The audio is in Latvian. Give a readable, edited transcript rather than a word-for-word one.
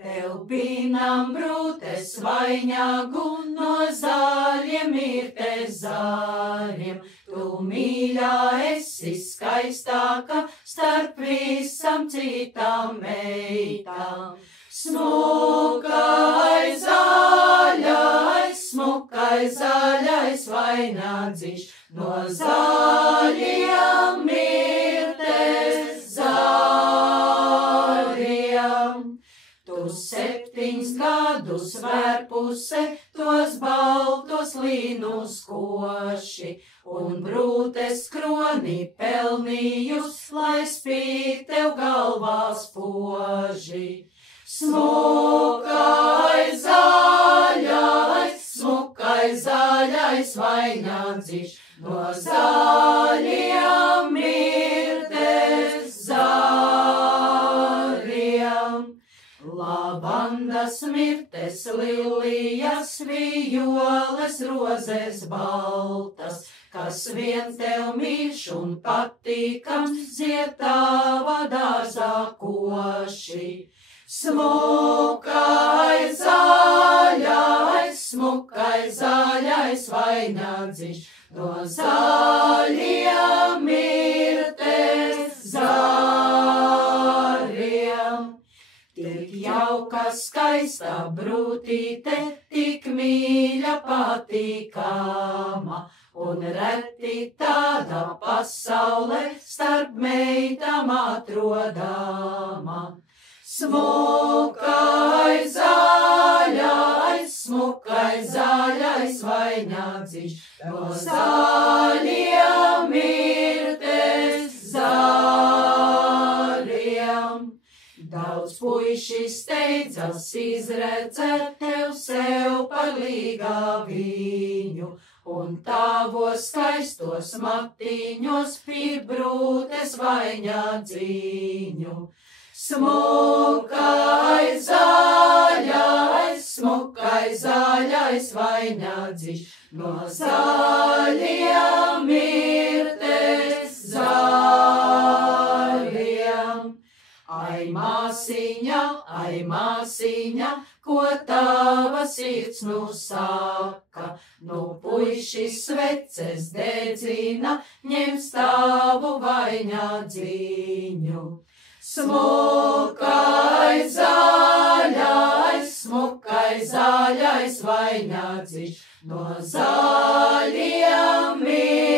Tev pinam brūtes vainagu no zaļiem mirtes zāriem. Tu mīļā esi skaistāka starp visam citām meitām. Smukais zaļais vainagdziņš no zaļiem mirtes zāriem. Tu 7 gadus vērpuse tos baltos līnus koši un brūtes kroni pelnījus, lai spīd tev galvā spoži. Smukais zaļais vainagdziņš no zaļiem mirtes zāriem. Lavandas mirtes lilijas, violes rozes baltas, kas vien tev mīļš un patīkams, zied tava dārzā koši. Smukais zaļais vainagdziņš no zaļiem mirtes zāriem. Tik jauka, skaista brūtīte, tik mīļa, patīkama, un reti tāda pasaule starp meitām atrodama. Smukais zaļais vainagdziņš no zaļiem mirtes zāriem. Daudz puiši steidzas izredzēt tev sev par līgaviņu, un tavos skaistos matiņos pie brūtes vainagdziņu. Smukais zaļais vainagdziņš no zaļiem mirtes zāriem. Ai māsiņa, ko tava sirds nu saka, nu puišis sveces dedzina, ņems tavu vainagdziņu. Smukais zaļais vainagdziņš no zaļiem mirtes.